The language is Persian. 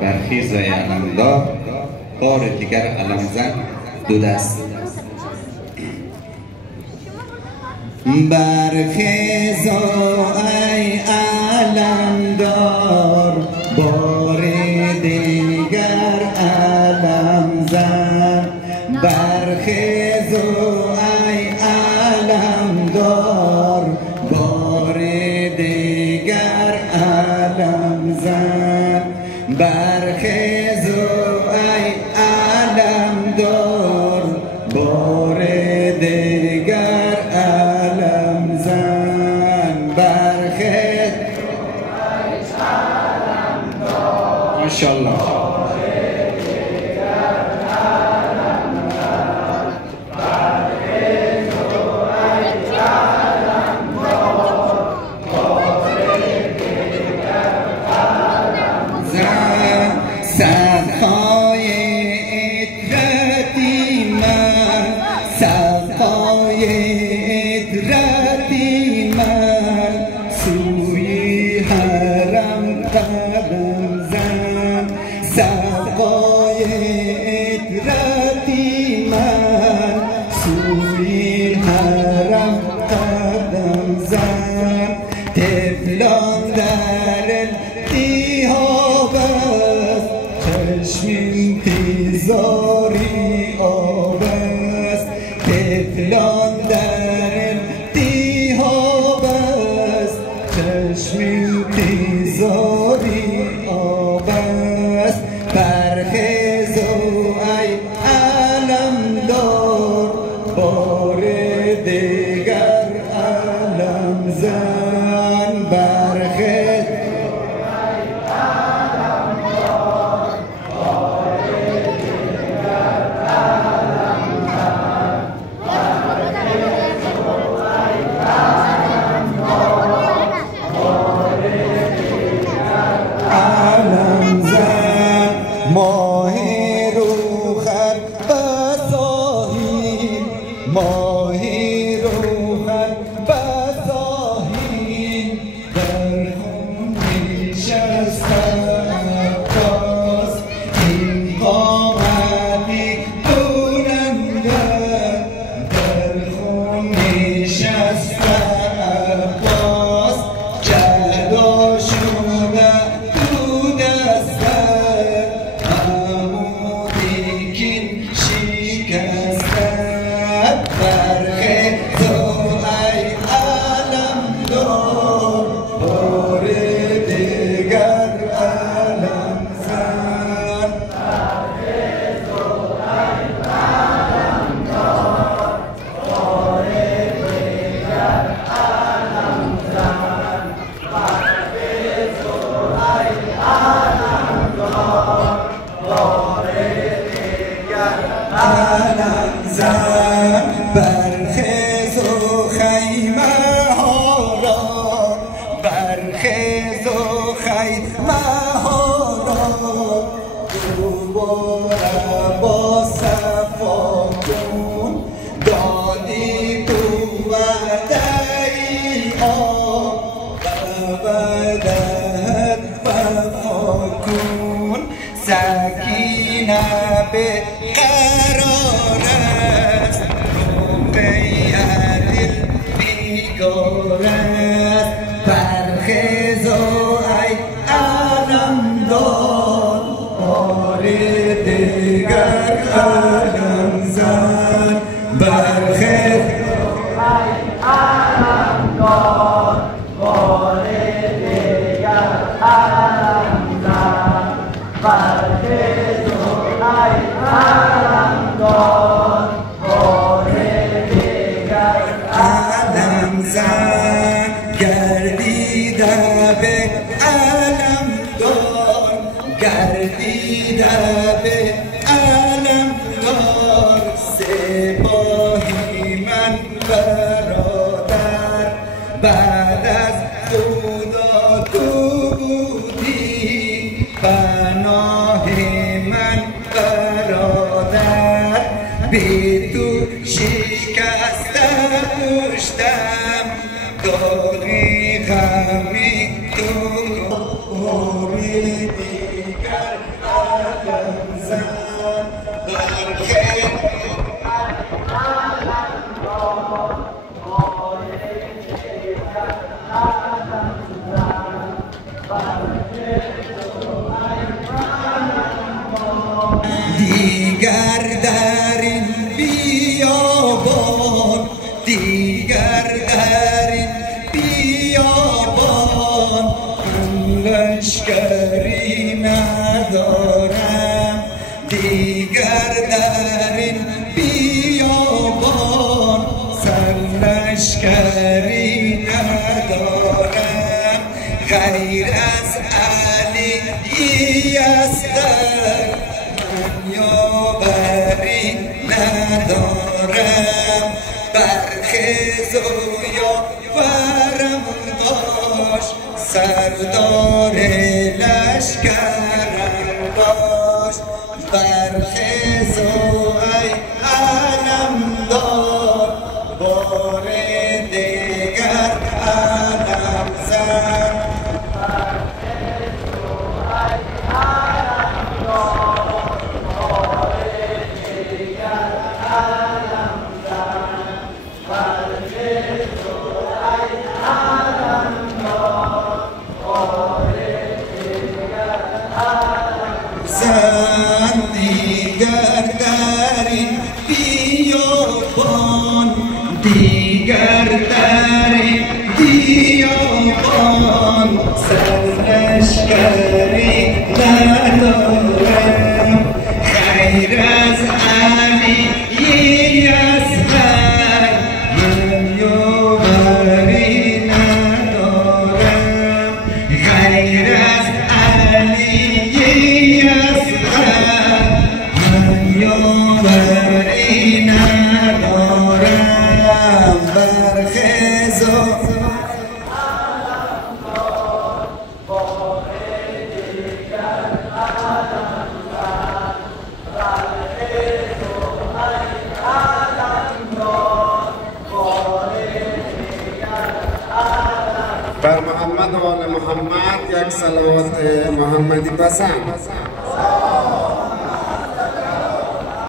برخیزای علمدار، بار دیگر علم زن دو دست. برخیزا ای علمدار، بار دیگر علم زن. برخیزا ای علمدار، بار دیگر علم زن. برخیزا ای علمدار، بار دیگر علم زن. برخیز ماشاءالله. سقای عطرتی من، سقای عطرتی من، سوی حرم قدم زن. سقای عطرتی من، سوی حرم قدم زن. طفلان در التهاب چشم انتظاری آب است. طفلان در التهاب است، چشم انتظاری آب است. برخیزا ای علمدار، بار دیگر علم زن. برخیز ماهی روخر بساهیل، ماهی روخر بساهیل، در خون نشسته عباس. این قامتی بلنده، در خون نشسته عباس. جدا شده تو دسته برخیزا ای علمدار، بار دیگر علم زن. برخیزا ای علمدار، بار دیگر علم زن. برخیزا ای علمدار، بار دیگر علم زن. برخیز و خیمه ها را، برخیز و خیمه ها را، دوباره با صفا کن. دادی تو وعده آب، بدهت وفا کن. سکینه به قرار است، برخیزا ای علمدار، بار دیگر علم زن. برخیزا ای علمدار، بار دیگر علم زن. برخیزا ای علمدار، بار دیگر علم زن. گردیده به علمدار، گردیده به علمدار، سپاهی من برادر. بعد از خدا تو بودی پناه من برادر. بی تو شکسته پشتم، داغی غمی تو باری دیگر یزدان من یاوری ندارم، برخیز و یاورم باش، سردار لشکرم باش. برخیز و ای علمدار، بار دیگر علم زن. زن دیگر در این بیابان، دیگر در این بیابان، سرلشکری ندارم، خیر از علی یزدان من یاوری ندارم، خیر از علی یاوری ندارم. برخیز و بر محمد و آل محمد یک صلوات محمدی پسند.